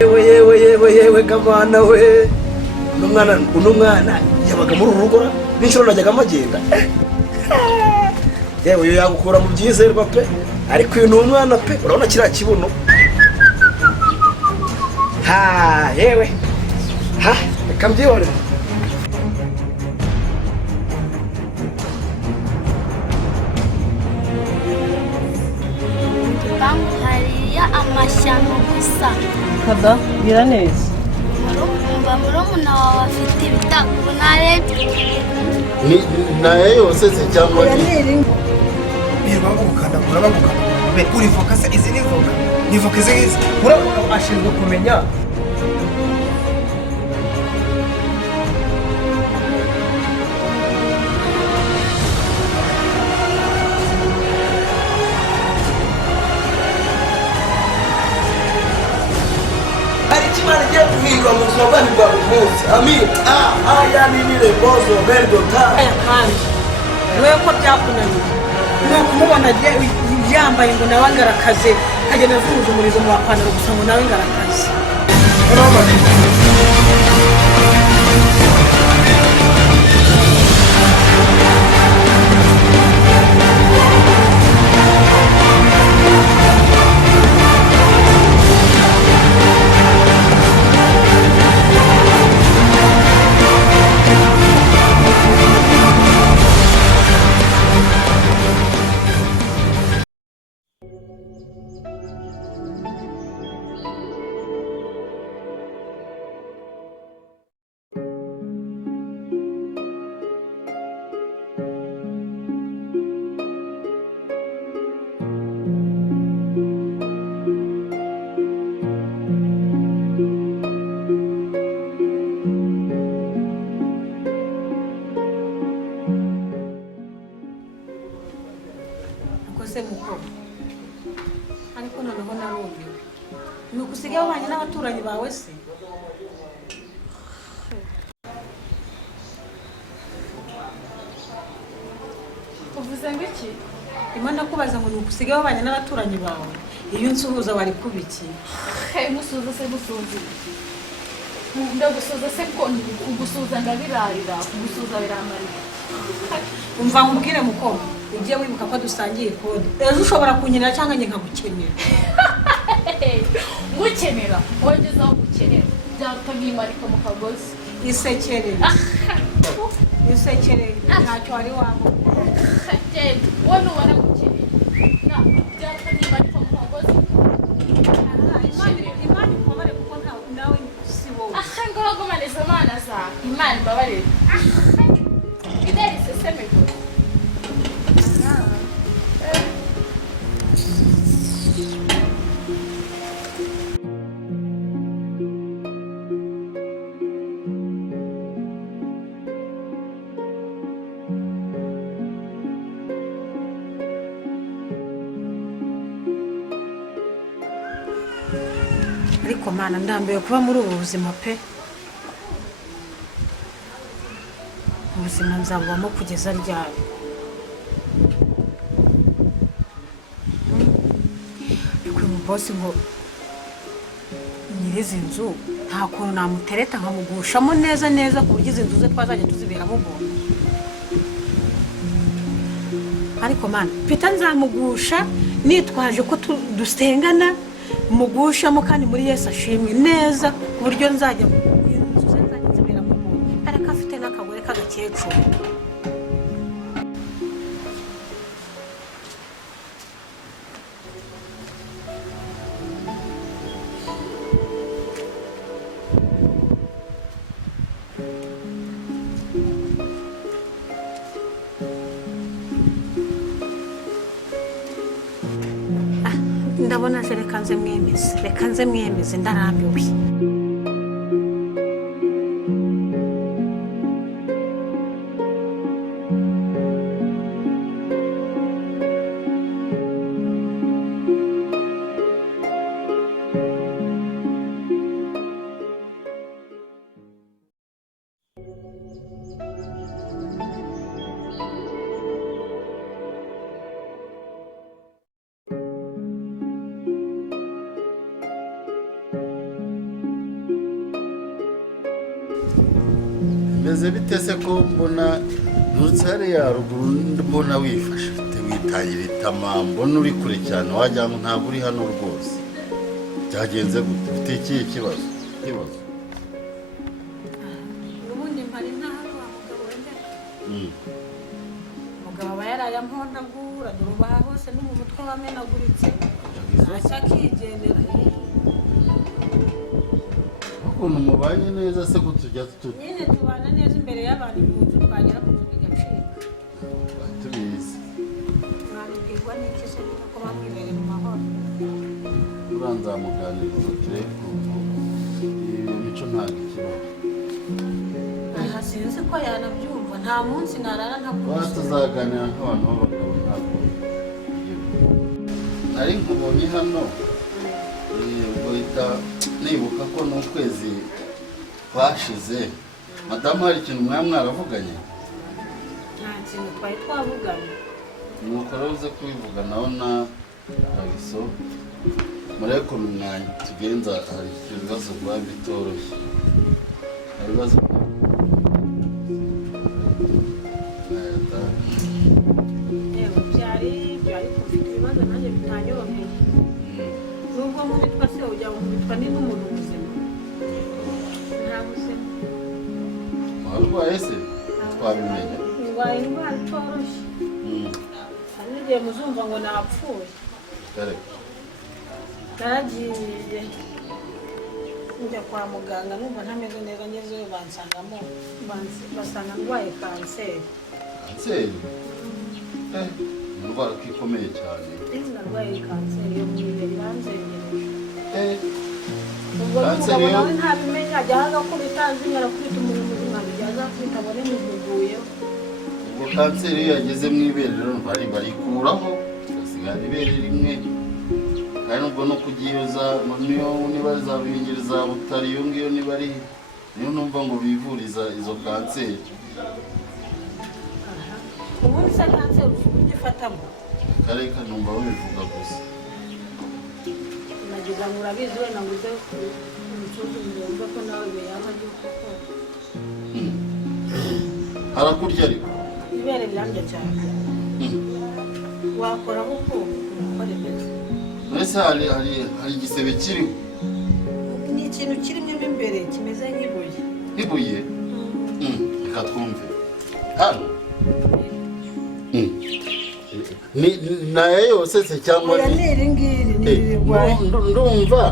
yewe kamana we uno mwana yabaga muri urugo n'inshuro najyaga amagenda yewe yagukura mu byizerwa pe ariko uyu ni umwana pe urabona kiriya kibuno yewe reka mbyihorere hariya amashyamba gusa kada gira neza murumuna wawe afite ibitako narebye nayo yose se cyangwa babukana be uri voka se izi ni voka izi urabona ashinzwe kumenya Imana igiye guhindura mu buzima bwanyu bwa buri munsi amin aya ni reposo berdota aya kandi wewe ko byakunaniye no kumubona yambaye ngo nawe ngarakaze kagenda avuza umurizo mu bapantaro gusa ngo nawe ngarakaze ariko noneho narumiwe ni ukusigaye wabanye n'abaturanyi bawe se uvuze ngo iki imana kubaza ngo ni ukusigaye wabanye n'abaturanyi bawe iyo unsuhuza wari kubiki musuza se gusuza ndagusuza se ko kugusuza ndabirarira kugusuza biramarira umva nkubwire mukobwa ugiye wibuka ko dusangiye kode ejo ushobora kunkenera cyangwa njye nkagukenera ngukenera wageze aho gukenera byaruta nk'imarika mu kagozi isekerere ntacyo wari wabo wowe nubara gukenera byaruta nk'imarika mu kagozi imana imbabare kuko nawe si wowe ngaho gumaneza amana zawe imana imbabare idari sesemego ariko mana ndambiwe kuba muri ubu buzima pe ubuzima nzabubamo kugeza ryari ariko uyu bosi ngo nyirizi nzu nta kuntu namutereta nkamugushamo neza ku buryo izi nzu ze twazajya tuziberamo ubuntu ariko mana pita nzamugusha nitwaje ko dusengana mugushamo kandi muri Yesu ashimwe neza ku buryo nzajya inzu ze nzajya nziberamo ubuntu ariko afite n'akagore k'agakecuru ndabona se reka nze mwemeze ndarambiwe Mbese bitese ko mbona nturutse hariya ruguru mbona wifashe witangira itama mbona uri kure cyane wagira ngo ntabwo uri hano rwose byagenze gute ufite ikihe kibazo ubundi mpari ntahari wa mugabo wendera umugabo aba yaraye ampondagura dore ubaha hose no mu mutwe wamenaguritse ntacyo akigendera ukuntu mubanye neza se ko tujya nyine tubana neza imbere y'abantu mu nzu twagera ku nzu bigacika tubizi mwabibwirwa n'iki se ko bamwibereye mu mahoro uranzamuganiriza turebe ukuntu iyo mico ntabwo ikibaho aha sinzi ko yanabyumva nta munsi narara ntakuzi tuzaganira nk'abantu b'abagabo ntabwo nari nkubonye hano uhita nibuka ko n'ukwezi twashize madamu hari ikintu mwaravuganye nta kintu twari twavuganye nuko rero uze kubivuga nawe na Rabiso murebe ukuntu mwanya tugenza hari ibibazo biba bitoroshye hari ibibazo yewe byari kufite ibibazo nanjye bitanyoroheye nubwo mu bitwa se ujya mu bitwa ni n'umuntu muzima nta muzima warwaye se twabimenya ndwaye indwara itoroshye hari n'igihe muzumva ngo napfuye naragiye njya kwa muganga numva ntameze neza ngezeyo bansangamo basanga ndwaye kanseri indwara ko ikomeye cyane narwaye kanseri yo mu ibere iranzengereje ubwo kanseri n'umugabo nawe ntabimenya ajya agakubita azinyara kwita umuntu muzima bijya azakubita abone muvuguyeho ubwo kanseri iyo yageze mu ibere rero barikuraho igasigara ibere rimwe kandi nubwo no kugiyoza niyo niba zabingiri za Butare iyo ngiyo niyo numva ngo bivuriza izo kanseri ubundi se kanseri ushobora ugifatamo kareka numva wivuga gusa nagize ngo urabizi wenda ngo uze umusuzumire wumve ko nawe biyaza by'uko harakurya ariko ibere rirambye cyane wakora kuko ukore neza mbese hari igisebe kiriho ni ikintu kirimo imbere kimeze nk'ibuye reka twumve hano nayo yose se cyangwa oya ni iri ngiri ni rirwaye ndumva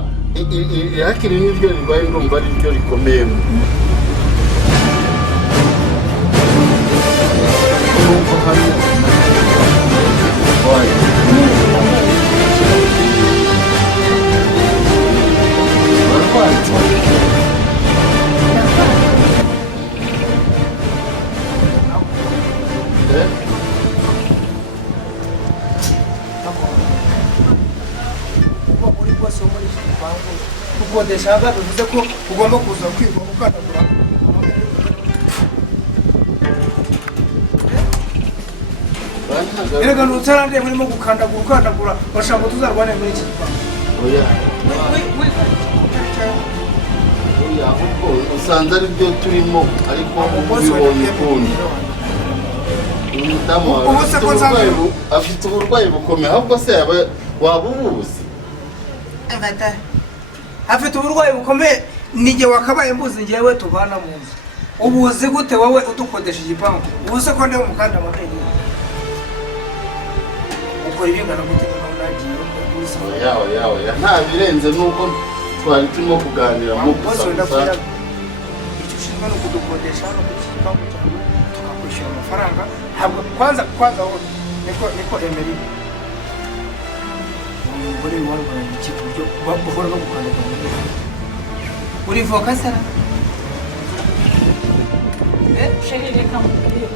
hakiri n'iryo rirwaye ndumva ari ryo rikomeyemo nubwo hari gukodesha aha bivuze ko ugomba kuza kwiga gukandagura erega ntutarandeba urimo gukandagura urashaka ngo tuzarwane muri iki gipangu oya ahubwo usanze ari byo turimo ariko ubibonye ukundi umudamu wawe afite uburwayi bukomeye ahubwo se waba ubuzi afite uburwayi bukomeye n'igihe wakabaye mbuzi ngewe tubana mu nzu ubuzi gute wowe udukodesha igipangu ubuze ko ndiho mukanda amabere ukora ibingana gute nawe nagiye oya nta birenze nuko twari turimo kuganira mu gusa icyo ushinzwe ni ukudukodesha hano ku gipangu cyawe tukakwishyura amafaranga ntabwo kwanza wowe niko emeri umugore warwaye iki ku buryo bahora no gukandagura mu nzu uri voka sara reka mubwire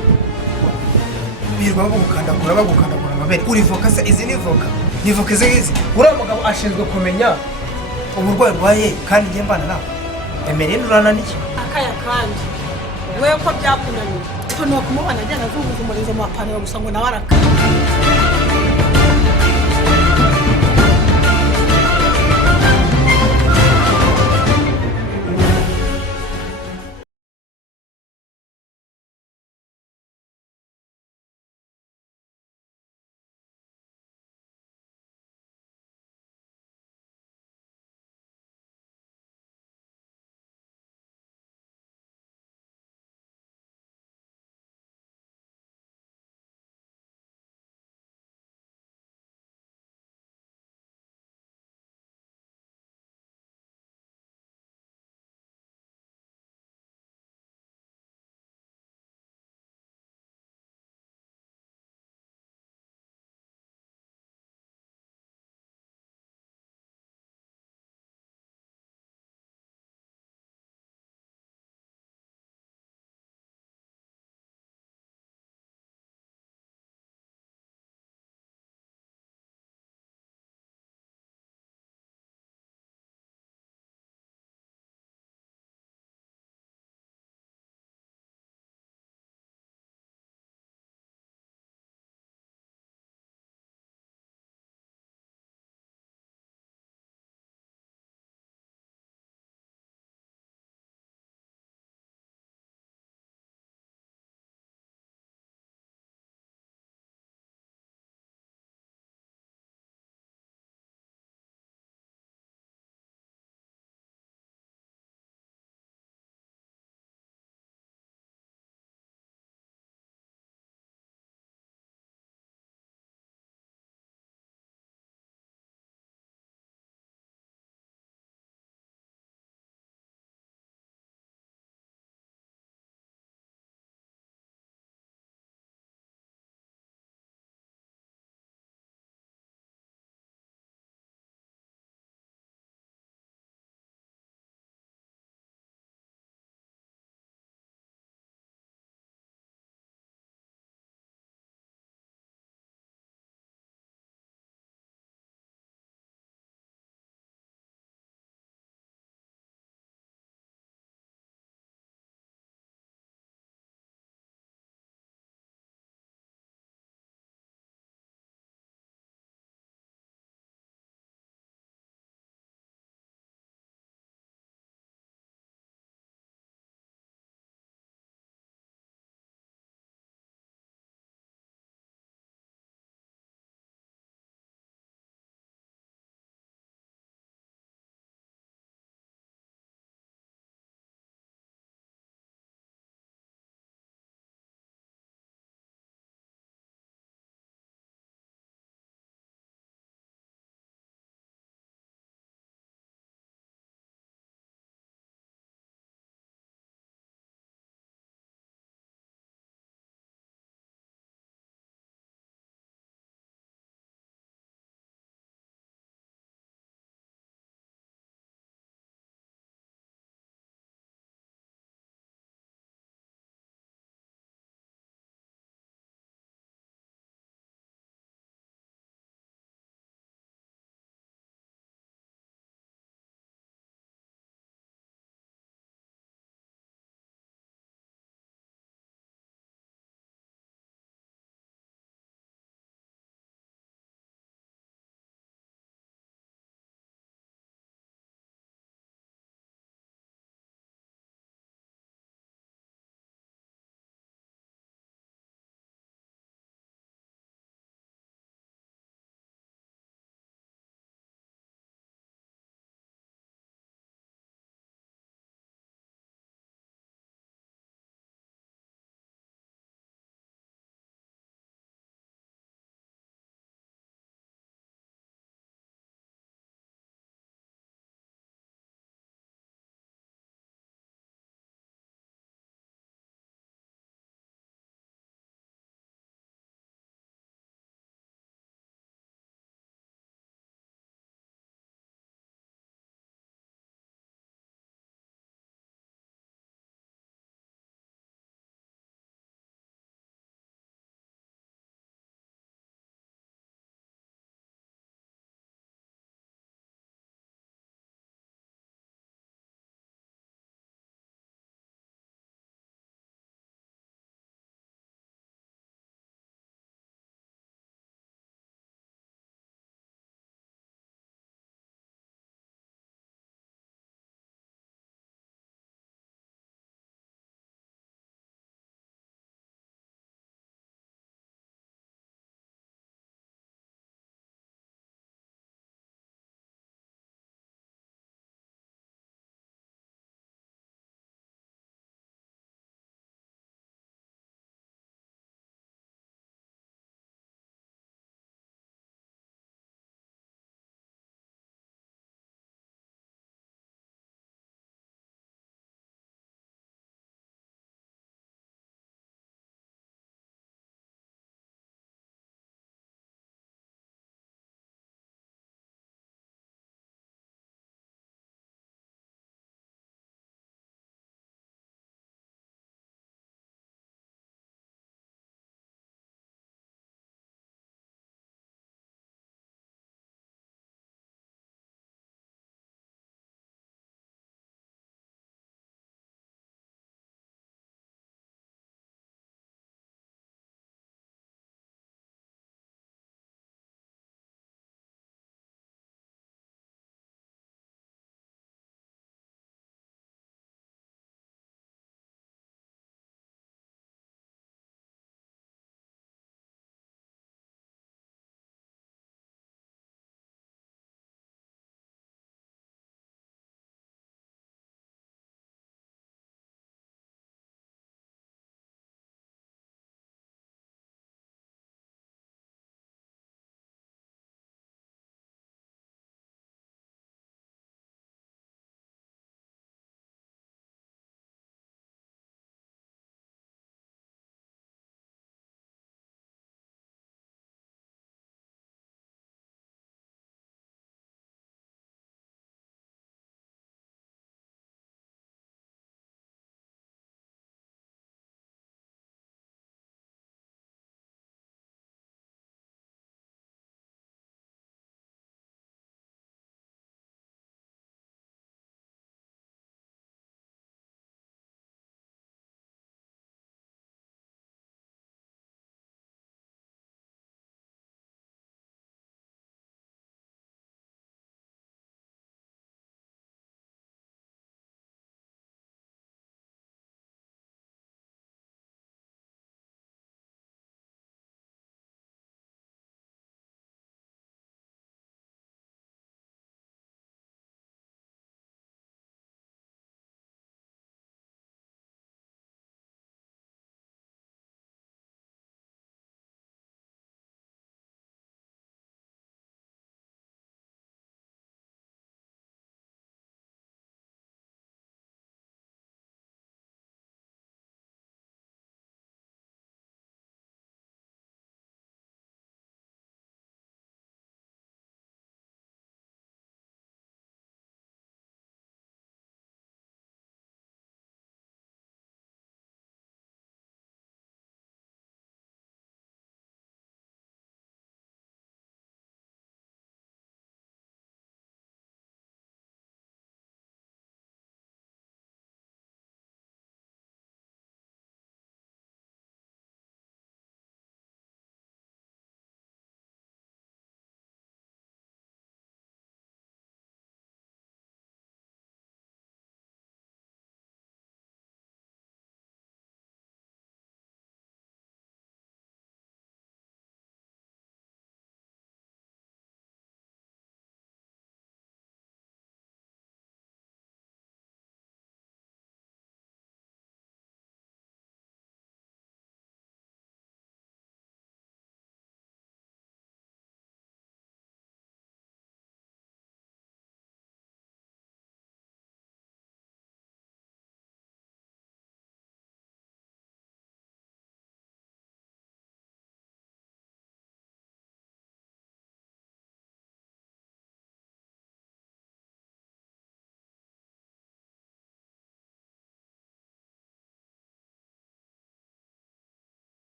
birirwa bagukandagura amabere uri voka se izi ni voka izi ngizi uriya mugabo ashinzwe kumenya uburwayi urwaye kandi njye mbana nawe emereye urananiye akaya kandi we ko byakunaniye ni ukumubona agenda azunguza umurizo mu mapantaro gusa ngo nawe arakara